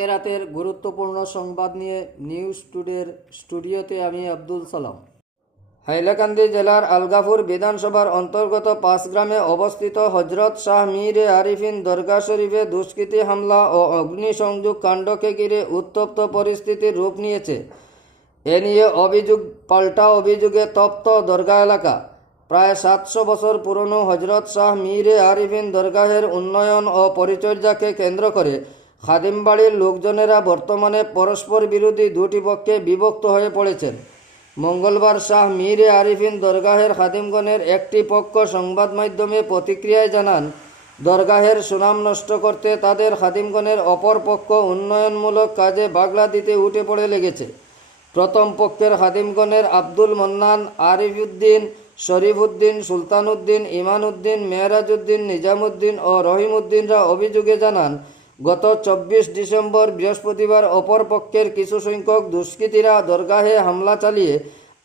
আজকে রাতের গুরুত্বপূর্ণ সংবাদ নিয়ে নিউজ টুডের স্টুডিওতে আমি আব্দুল সালাম। হাইলাকান্দি জেলার আলগাপুর বিধানসভার অন্তর্গত পাঁচগ্রামে অবস্থিত হজরত শাহ মীরে আরিফিন দরগা শরীফে দুষ্কৃতী হামলা ও অগ্নিসংযোগ কাণ্ডকে ঘিরে উত্তপ্ত পরিস্থিতির রূপ নিয়েছে। এ নিয়ে অভিযোগ, পাল্টা অভিযোগে তপ্ত দরগা এলাকা। প্রায় সাতশো বছর পুরনো হজরত শাহ মীরে আরিফিন দরগাহের উন্নয়ন ও পরিচর্যাকে কেন্দ্র করে খাদিমবাড়ির লোকজনেরা বর্তমানে পরস্পর বিরোধী দুটি পক্ষে বিভক্ত হয়ে পড়েছেন। মঙ্গলবার শাহ মীরে আরিফিন দরগাহের খাদিমগণের একটি পক্ষ সংবাদ মাধ্যমে প্রতিক্রিয়ায় জানান, দরগাহের সুনাম নষ্ট করতে তাদের খাদিমগণের অপর পক্ষ উন্নয়নমূলক কাজে বাগলা দিতে উঠে পড়ে লেগেছে। প্রথম পক্ষের খাদিমগণের আব্দুল মন্নান, আরিফুদ্দিন, শরীফুদ্দিন সুলতানউদ্দিন ইমানউদ্দিন মেহরাজউদ্দিন নিজামুদ্দিন ও রহিমউদ্দিনরা অভিযোগে জানান গত চব্বিশ ডিসেম্বর বৃহস্পতিবার অপর পক্ষের কিছু সংখ্যক দুষ্কৃতীরা দরগাহে হামলা চালিয়ে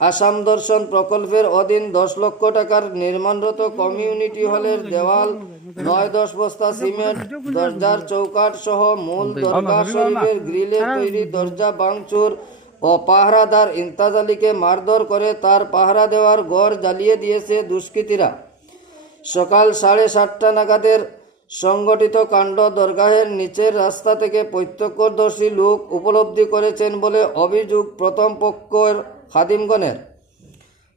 আসাম দর্শন প্রকল্পের অধীন দশ লক্ষ টাকার নির্মাণরত কমিউনিটি হলের দেওয়াল নয় দশ বস্তা সিমেন্ট দরজার চৌকাঠ সহ মূল দরগা শরীফের গ্রিলে তৈরি দরজা বাংচুর ও পাহারাদার ইমতাজ আলীকে মারধর করে তার পাহারা দেওয়ার গড় জ্বালিয়ে দিয়েছে দুষ্কৃতীরা। সকাল সাড়ে সাতটা নাগাদের সংগঠিত কাণ্ড দরগাহের নিচের রাস্তা থেকে প্রত্যক্ষদর্শী লোক উপলব্ধি করেছেন বলে অভিযোগ প্রথম পক্ষের খাদিমগণের।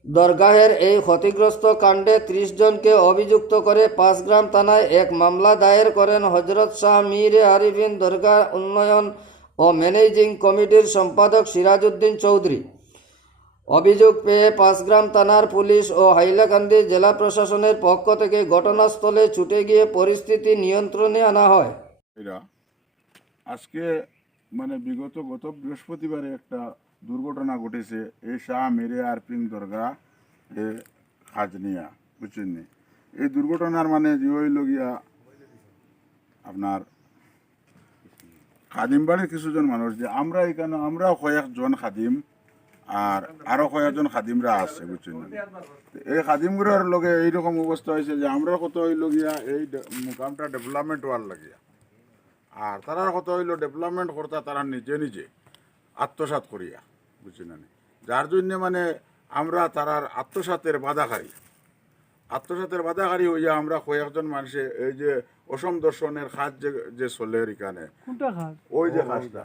দরগাহের এই ক্ষতিগ্রস্ত কাণ্ডে ত্রিশ জনকে অভিযুক্ত করে পাঁচগ্রাম থানায় এক মামলা দায়ের করেন হজরত শাহ মীরে আরিফিন দরগা উন্নয়ন ও ম্যানেজিং কমিটির সম্পাদক সিরাজউদ্দিন চৌধুরী। অভিযোগ পেয়ে পাঁচগ্রাম থানার পুলিশ ও হাইলাকান্দি জেলা প্রশাসনের পক্ষ থেকে ঘটনাস্থলে ছুটে গিয়ে পরিস্থিতি নিয়ন্ত্রণে আনা হয়। আজকে মানে বিগত গত বৃহস্পতিবারে একটা দুর্ঘটনা ঘটেছে এই শাহ মেরে আরপিং দরগা এ খাজনিয়া বুঝছেন এই দুর্ঘটনার মানে যে হইল আপনার খাদিম বাড়ির কিছুজন মানুষ যে আমরা এখানে, আমরাও কয়েকজন খাদিম আর আরও কয়েকজন খাদিমরা আছে, বুঝছেন? এই খাদিমগুলোর লগে এইরকম অবস্থা হয়েছে যে আমরা কত হইল গিয়া এই মুকামটা ডেভেলপমেন্ট হওয়ার লাগিয়া। আর তারার কত হইল ডেভেলপমেন্ট কর্তা তারা নিজে নিজে আত্মসাত করিয়া, বুঝছেন যার জন্য মানে আমরা তারার আত্মসাতের বাধাকারী। আত্মসাতের বাধাকারী হইয়া আমরা কয়েকজন মানুষে এই যে অসম দর্শনের খাত যে যে চলের এখানে। ওই যে কাজটা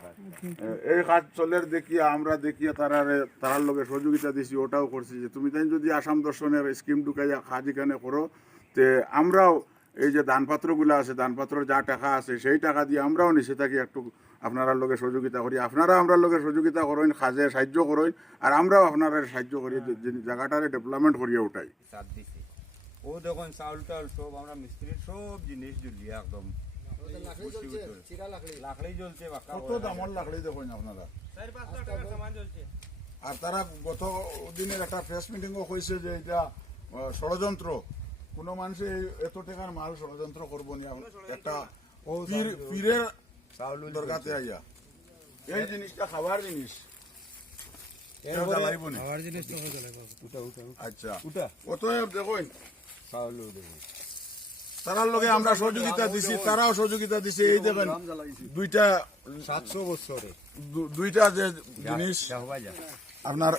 এই কাজ চলের দেখিয়া আমরা দেখিয়া তারারে তারার লগে সহযোগিতা দিছি ওটাও করছি যে তুমি তাই যদি আসাম দর্শনের স্কিম ঢুকাইয়া কাজ এখানে করো তে আমরাও এই যে দানপাত্রগুলো আছে দানপাত্রর যা টাকা আছে সেই টাকা দিয়ে আমরাও নিচে থাকি একটু আপনারা লগে সহযোগিতা করি। আপনারা আমরা লগে সহযোগিতা করেন কাজে সাহায্য করেন আর আমরাও আপনারা সাহায্য করি যে- যে জায়গাটারে ডেভেলপমেন্ট করিয়ে উঠাই। ও দেখুন চাউল টাউল সব আমরা মিস্ত্রির সব জিনিস জুলিয়ে একদম। লাকড়ি জ্বলছে বাঁকা কত দামর লাগলে দেখুন আপনারা। আর তারা গত দিনের একটা প্রেস মিটিংও কইছে যে এটা ষড়যন্ত্র। কোন মানুষে এত টাকার মাল ষড়যন্ত্র করব নি একটা পীর- পীরের দরগাতে আইয়া। এই জিনিসটা খাবার জিনিস। তারার লগে আমরা সহযোগিতা দিছি তারাও সহযোগিতা দিছে এই দেখেন দুইটা সাতশো বছরে। দুইটা যে জিনিস আপনার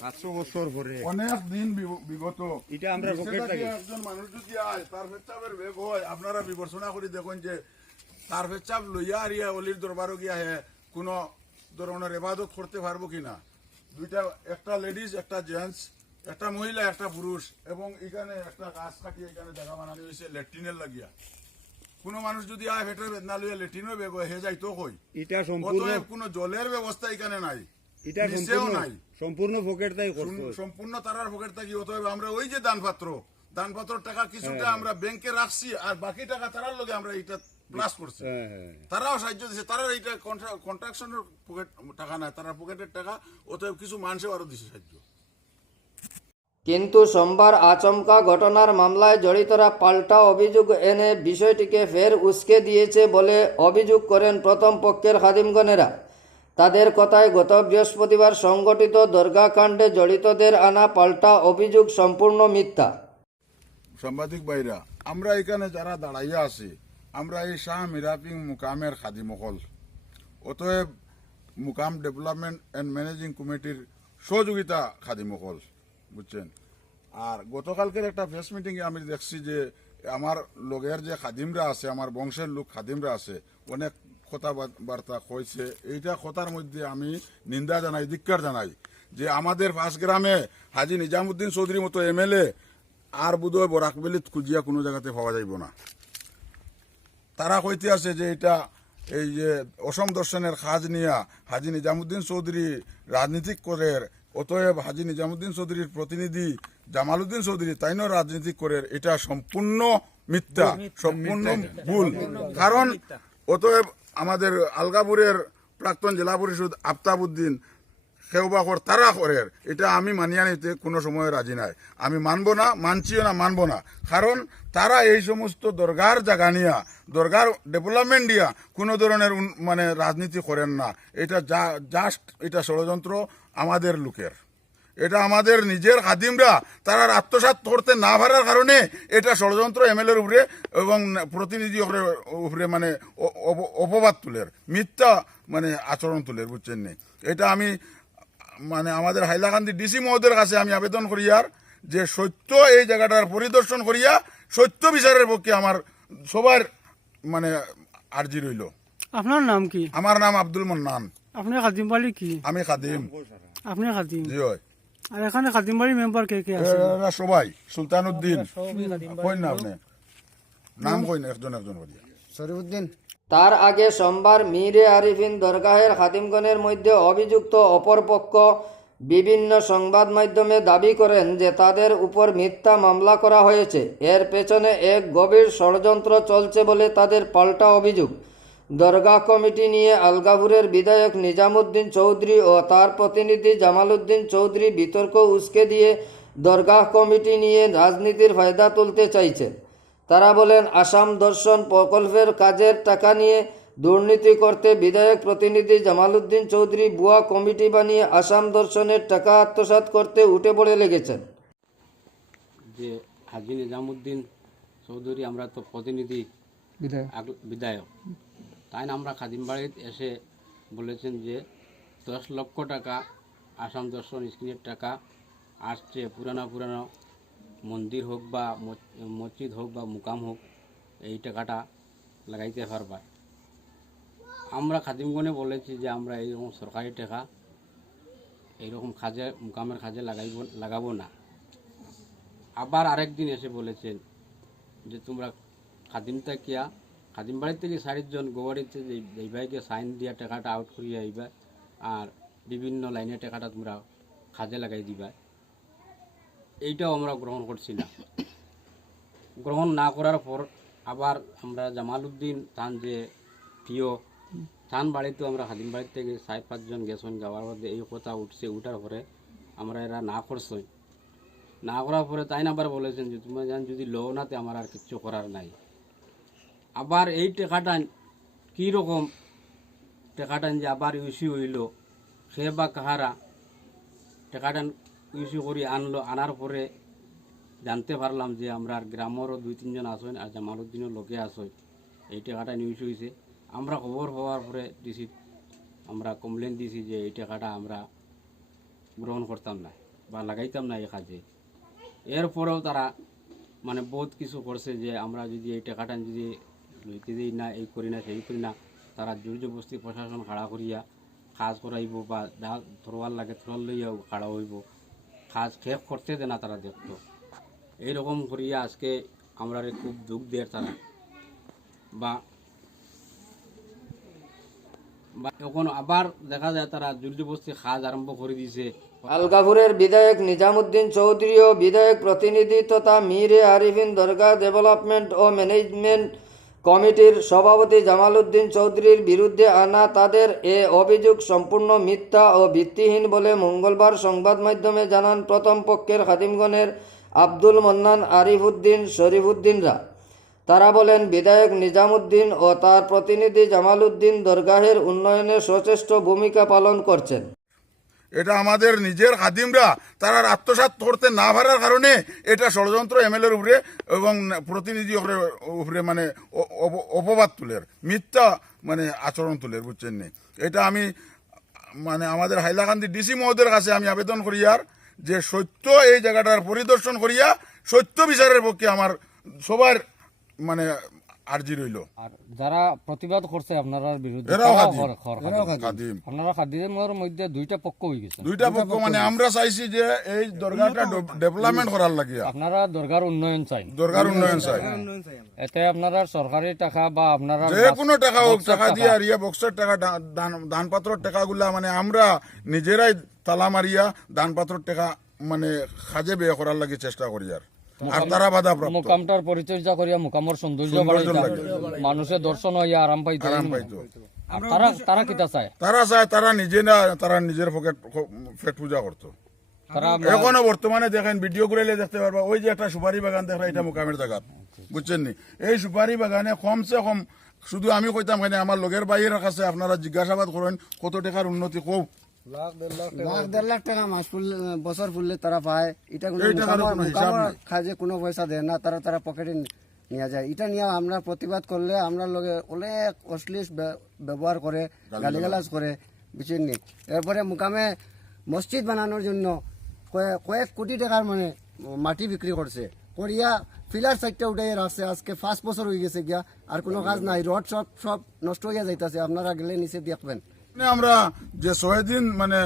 সাতশো বছর পরে। অনেক দিন বিগত। এটা আমরা। একজন মানুষ যদি আয় তার বেগ হয় আপনারা বিবেচনা করে দেখুন যে তার পেচ্ছাপ লইয়া আরিয়া অলির দরবারও গিয়া হে কোনো ধরনের এবাদত করতে পারব কিনা। দুইটা একটা লেডিস একটা জেন্টস একটা মহিলা একটা পুরুষ এবং এখানে একটা গাছ কাটিয়ে এখানে জায়গা বানানো হয়েছে ল্যাট্রিনের লাগিয়া। কোনো মানুষ যদি আয় পেটের বেদনা লইয়া ল্যাট্রিনও বেগ যায় তো কই। এটা সম্পূর্ণ অতএব কোনো জলের ব্যবস্থা এখানে নাই এটা সম্পূর্ণ নাই। সম্পূর্ণ পকেট তাই সম্পূর্ণ তারার পকেট থাকি অতএব আমরা ওই যে দানপাত্র দানপাত্র টাকা কিছুটা হ্যাঁ। আমরা ব্যাংকে রাখছি আর বাকি টাকা তারার লগে আমরা এটা প্লাস করছি। হ্যাঁ হ্যাঁ। তারাও সাহায্য দিছে। তারা এইটা কন্ট্রাকশনের পকেট টাকা নাই তারা পকেটের টাকা অতএব কিছু মানুষও আরও দিছে সাহায্য। কিন্তু সোমবার আচমকা ঘটনার মামলায় জড়িতরা পাল্টা অভিযোগ এনে বিষয়টিকে ফের উস্কে দিয়েছে বলে অভিযোগ করেন প্রথম পক্ষের খাদিমগণেরা। তাদের কথায় গত বৃহস্পতিবার সংগঠিত দরগাকাণ্ডে জড়িতদের আনা পাল্টা অভিযোগ সম্পূর্ণ মিথ্যা। সাংবাদিক ভাইরা, আমরা এখানে যারা দাঁড়াইয়া আছি, আমরা এই শাহ মিরাপিং মুকামের খাদিমহল অতএব মুকাম ডেভেলপমেন্ট অ্যান্ড ম্যানেজিং কমিটির সহযোগিতা খাদিমহল বুঝছেন? আর গতকালকের একটা প্রেস মিটিংয়ে আমি দেখছি যে আমার লগের যে খাদিমরা আছে, আমার বংশের লোক খাদিমরা আছে, অনেক কথাবার্তা কইছে। এইটা কথার মধ্যে আমি নিন্দা জানাই, ধিক্কার জানাই যে আমাদের পাঁচ গ্রামে হাজি নিজামুদ্দিন চৌধুরীর মতো এমএলএ আর বোধহয় বরাকবেলিত খুঁজিয়া কোনো জায়গাতে পাওয়া যাইব না। তারা কইতে আছে যে এটা এই যে অসম দর্শনের খাজ নিয়া হাজি নিজামুদ্দিন চৌধুরী রাজনীতিক করে অতএব হাজি নিজামুদ্দিন চৌধুরীর প্রতিনিধি জামালউদ্দিন চৌধুরী তাইনও রাজনীতি করে এটা সম্পূর্ণ মিথ্যা সম্পূর্ণ ভুল। কারণ অতএব আমাদের আলগাপুরের প্রাক্তন জেলা পরিষদ আফতাবুদ্দিন সেওবাকর তারা করে এটা আমি মানিয়া নিতে কোনো সময় রাজি নাই। আমি মানবো না, মানছিও না, মানবো না। কারণ তারা এই সমস্ত দরগার জায়গা নিয়া, দরগার ডেভেলপমেন্ট দিয়া কোনো ধরনের মানে রাজনীতি করেন না। এটা যা, জাস্ট এটা ষড়যন্ত্র আমাদের লোকের। এটা আমাদের নিজের খাদিমরা তারা আত্মসাত করতে না পারার কারণে এটা ষড়যন্ত্র এমএলএর উপরে এবং প্রতিনিধি উপরে- মানে অপ- অপবাদ তুলের। মিথ্যা মানে আচরণ তুলের, বুঝছেন এটা আমি মানে আমাদের হাইলাকান্দি ডিসি মহোদয়ের কাছে আমি আবেদন করিয়ার যে সত্য এই জায়গাটার পরিদর্শন করিয়া সত্য বিচারের পক্ষে আমার সবার মানে আর্জি রইল। আপনার নাম কি? আমার নাম আব্দুল মন্নান। আপনি খাদিম বাড়ি কি? আমি খাদিম। আপনি খাদিম? জি হয়। আর এখানে খাদিম বাড়ির মেম্বার কে কে আছে? সবাই সুলতান উদ্দিন। কই না আপনি? নাম কই না? একজন একজন করিয়া। তার আগে সোমবার মীরে আরিফিন দরগাহের খাদিমগণের মধ্যে অভিযুক্ত অপরপক্ষ বিভিন্ন সংবাদ মাধ্যমে দাবি করেন যে তাদের উপর মিথ্যা মামলা করা হয়েছে। এর পেছনে এক গভীর ষড়যন্ত্র চলছে বলে তাদের পাল্টা অভিযোগ। দরগাহ কমিটি নিয়ে আলগাপুরের বিধায়ক নিজামুদ্দিন চৌধুরী ও তার প্রতিনিধি জামালউদ্দিন চৌধুরী বিতর্ক উস্কে দিয়ে দরগাহ কমিটি নিয়ে রাজনীতির ফায়দা তুলতে চাইছেন। তারা বলেন আসাম দর্শন প্রকল্পের কাজের টাকা নিয়ে দুর্নীতি করতে বিধায়ক প্রতিনিধি জামালউদ্দিন চৌধুরী বুয়া কমিটি বানিয়ে আসাম দর্শনের টাকা আত্মসাৎ করতে উঠে পড়ে লেগেছেন। যে হাজি নিজামুদ্দিন চৌধুরী আমরা তো প্রতিনিধি আগ- বিধায়ক। তাই না আমরা খাদিমবাড়িত এসে বলেছেন যে দশ লক্ষ টাকা আসাম দর্শন স্কিমের টাকা আসছে পুরানো পুরানো মন্দির হোক বা মস- মসজিদ হোক বা মুকাম হোক, এই টাকাটা লাগাইতে পারবা। আমরা খাদিমগণে বলেছি যে আমরা এইরকম সরকারি টাকা, এইরকম কাজে মুকামের কাজে লাগাইব, লাগাবো না। আবার আরেকদিন এসে বলেছেন যে তোমরা খাদিমটা কিয়া খাদিম বাড়ির থেকে ষাটজন গোয়ারিতে এই ভাইকে সাইন দিয়া টাকাটা আউট করিয়া আইবা, আর বিভিন্ন লাইনে টাকাটা তোমরা কাজে লাগাই দিবা। এইটাও আমরা গ্রহণ করছি না। গ্রহণ না করার পর আবার আমরা জামাল উদ্দিন তান যে প্রিয় তান বাড়িতে আমরা হাদিম বাড়ির থেকে চার পাঁচজন গেছেন যাওয়ার মধ্যে এই কথা উঠছে, উঠার পরে আমরা এরা না করছই। না করার পরে তাই আবার বলেছেন যে, তোমরা জান যদি লো নাতে আমার আর কিচ্ছু করার নাই। আবার এই টাকাটা কী রকম টাকাটা যে আবার ইউসি হইল, সে বা কাহারা টাকাটা ইস্যু করি আনলো, আনার পরে জানতে পারলাম যে আমরা গ্রামেরও দুই, তিনজন আসেন আর জামালুদ্দিনের লোকে আসেন এই টাকাটা নিউজ হয়েছে আমরা খবর হওয়ার পরে ডিসি আমরা কমপ্লেন দিয়েছি যে এই টাকাটা আমরা গ্রহণ করতাম না বা লাগাইতাম না এই কাজে। এরপরেও তারা মানে বহুত কিছু করছে যে আমরা যদি এই টাকাটা যদি লইতে দিই না, এই করি না, সেই করি না, তারা জোর জবস্তি প্রশাসন খাড়া করিয়া কাজ করাইব বা থরোয়ার লাগে থরোয়ার লইয়াও খাড়া হইব। কাজ শেষ করতে দে না তারা দেখতো। এইরকম করিয়া আজকে আমরা খুব দুঃখ দেয় তারা। বা এখন আবার দেখা যায় তারা জোর জবস্তি কাজ আরম্ভ করে দিয়েছে। আলগাপুরের বিধায়ক নিজামুদ্দিন চৌধুরী ও বিধায়ক প্রতিনিধি তথা মীরে আরিফিন দরগা ডেভেলপমেন্ট ও ম্যানেজমেন্ট কমিটির সভাপতি জামালউদ্দিন চৌধুরীর বিরুদ্ধে আনা তাদের এ অভিযোগ সম্পূর্ণ মিথ্যা ও ভিত্তিহীন বলে মঙ্গলবার সংবাদ মাধ্যমে জানান প্রথম পক্ষের খাদিমগণের আব্দুল মন্নান আরিফুদ্দিন শরীফুদ্দিনরা তারা বলেন, বিধায়ক নিজামুদ্দিন ও তার প্রতিনিধি জামালউদ্দিন দরগাহের উন্নয়নে সচেষ্ট ভূমিকা পালন করছেন। এটা আমাদের নিজের খাদিমরা, তারা আত্মসাৎ করতে না পারার কারণে এটা ষড়যন্ত্র এমএলএর উপরে এবং প্রতিনিধি উপরে মানে অপবাদ তুলের, মিথ্যা মানে আচরণ তুলের, বুঝছেন নি? এটা আমি মানে আমাদের হাইলাকান্দি ডিসি মহোদয়ের কাছে আমি আবেদন করিয়ার যে সত্য এই জায়গাটার পরিদর্শন করিয়া সত্য বিচারের পক্ষে আমার সবার মানে আর্জি রইল। আর যারা প্রতিবাদ করছে আপনারা বিরুদ্ধে আপনারা খাদিমের মধ্যে দুইটা পক্ষ হয়ে গেছে। দুইটা পক্ষ মানে আমরা চাইছি যে এই দরগাটা ডেভেলপমেন্ট করার লাগিয়া। আপনারা দরগার উন্নয়ন চাই। দরগার উন্নয়ন চাই। এতে আপনারা সরকারি টাকা বা আপনারা যে কোনো টাকা হোক টাকা দিয়ে আর ইয়া বক্সের টাকা দানপাত্রর টাকাগুলা মানে আমরা নিজেরাই তালা মারিয়া দানপাত্রর টাকা মানে খাজে ব্যয় করার লাগে চেষ্টা করি আর। আর তারা বাধা প্রাপ্ত পরিচর্যা করিয়া মুকামর সৌন্দর্য বাড়াইতা দর্শন হইয়া আরাম পাইতো আরাম পাইতো তারা তারা কিতা চায়? তারা চায় তারা নিজে না তারা নিজের পকেট পেট পূজা করতো। এখনও বর্তমানে দেখেন ভিডিও করে দেখতে পারবা ওই যে একটা সুপারি বাগান দেখা এটা মোকামের জায়গা। বুঝছেন নি? এই সুপারি বাগানে কমসে কম শুধু আমি কইতাম কেন আমার লগের বাইরের কাছে আপনারা জিজ্ঞাসাবাদ করেন কত টাকার উন্নতি খুব লাখ দেড় লাখ টাকা মাস ফুললে বছর ফুললে তারা পায়। এটা। খাজে কোনো পয়সা দেয় না তারা তারা পকেটে নিয়ে যায়। এটা নিয়ে আমরা প্রতিবাদ করলে আমরা লগে অনেক অশ্লীল ব্য- ব্যবহার করে গালিগালাজ করে বুঝছেন নি এরপরে মুকামে মসজিদ বানানোর জন্য কয়ে- কয়েক কোটি টাকার মানে মাটি বিক্রি করছে। করিয়া ফিলার সাইডটা উঠাই রাখছে। আজকে পাঁচ বছর হয়ে গেছে গিয়া আর কোনো কাজ নাই। রড সব সব নষ্ট হইয়া যাইতাছে। আপনারা গেলে নিচে দেখবেন। আমরা যে দিন মানে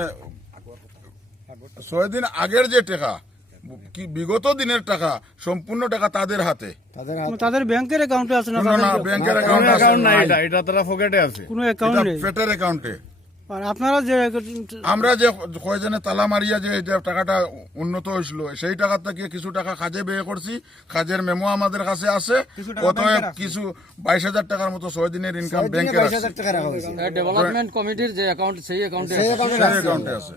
ছয় দিন আগের যে টাকা কি বিগত দিনের টাকা সম্পূর্ণ টাকা তাদের হাতে। তাদের তাদের ব্যাংকের অ্যাকাউন্টে আছে না কোনো না ব্যাংকের অ্যাকাউন্ট আছে। কোনো অ্যাকাউন্ট এটা পেটের অ্যাকাউন্টে আর আপনারা যে আমরা যে কয়জনে তালা মারিয়া যে টাকাটা উন্নত হয়েছিল সেই টাকা থেকে কিছু টাকা কাজে ব্যয় করছি। কাজের মেমো আমাদের কাছে আছে। অতএব কিছু বাইশ হাজার টাকার মতো ছয় দিনের ইনকাম ব্যাংকে ডেভেলপমেন্ট কমিটির যে অ্যাকাউন্ট সেই অ্যাকাউন্টে সেই অ্যাকাউন্টে আছে।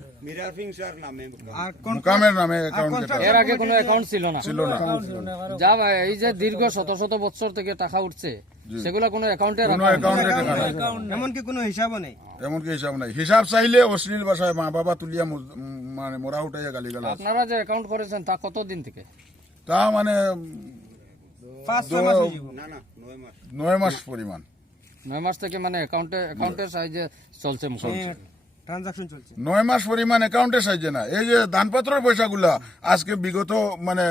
মুকামের নামে এর আগে কোনো অ্যাকাউন্ট ছিল না। ছিল না। যা ভাই, এই যে দীর্ঘ শত শত বছর থেকে টাকা উঠছে সেগুলো কোনো অ্যাকাউন্টে কোনো অ্যাকাউন্টে টাকা নাই। এমনকি কোনো হিসাবও নেই। এমনকি হিসাব নাই। হিসাব চাইলে অশ্লীল ভাষায় মা বাবা তুলিয়া মানে মোরা উঠাইয়া গালি গালা আপনারা যে অ্যাকাউন্ট করেছেন তা কত দিন থেকে? তা মানে নয় মাস। পরিমাণ। নয় মাস থেকে মানে অ্যাকাউন্টে অ্যাকাউন্টের সাহায্যে চলছে ট্রানজাকশন চলছে। নয় মাস পরিমাণ অ্যাকাউন্টে সাইজে না। এই যে দানপত্রের পয়সাগুলা আজকে বিগত মানে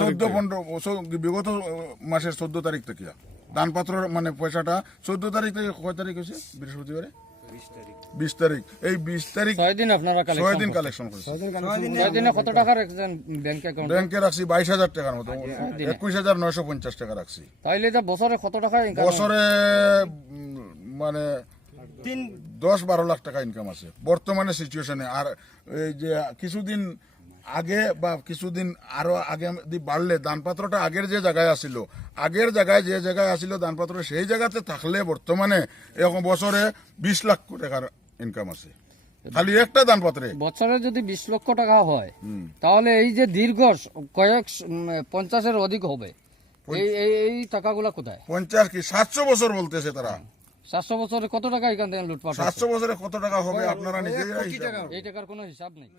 চোদ্দ পনেরো বিগত মাসের চোদ্দ তারিখ থেকে। দানপত্রের মানে পয়সাটা চোদ্দ তারিখ থেকে কয় তারিখ হয়েছে? বৃহস্পতিবারে? বিশ তারিখ। এই বিশ তারিখ ছয় দিন আপনারা ছয় দিন কালেকশন দিনে কত টাকা রেখেছেন ব্যাংক অ্যাকাউন্টে ব্যাংকে রাখছি বাইশ হাজার টাকার মতো। একুশ হাজার নয়শো পঞ্চাশ টাকা রাখছি। তাইলে এটা বছরে কত টাকা বছরে মানে তিন দশ বারো লাখ টাকা ইনকাম আছে। বর্তমানে সিচুয়েশনে আর এই যে কিছুদিন আগে বা কিছুদিন আরও আগে বাড়লে দানপাত্রটা আগের যে জায়গায় আসিল আগের জায়গায় যে জায়গায় আসিল দানপাত্র সেই জায়গাতে থাকলে বর্তমানে এখন বছরে বিশ লাখ টাকার ইনকাম আছে। খালি একটা দানপাত্রে। বছরে যদি বিশ লক্ষ টাকা হয় তাহলে এই যে দীর্ঘ কয়েক পঞ্চাশের অধিক হবে। এই এই এই টাকাগুলা কোথায়? পঞ্চাশ কি সাতশো বছর বলতেছে তারা। সাতশো বছরে কত টাকা এখান থেকে লুটপাট সাতশো বছরে কত টাকা হবে আপনারা নিজেই এই টাকার কোনো হিসাব নেই।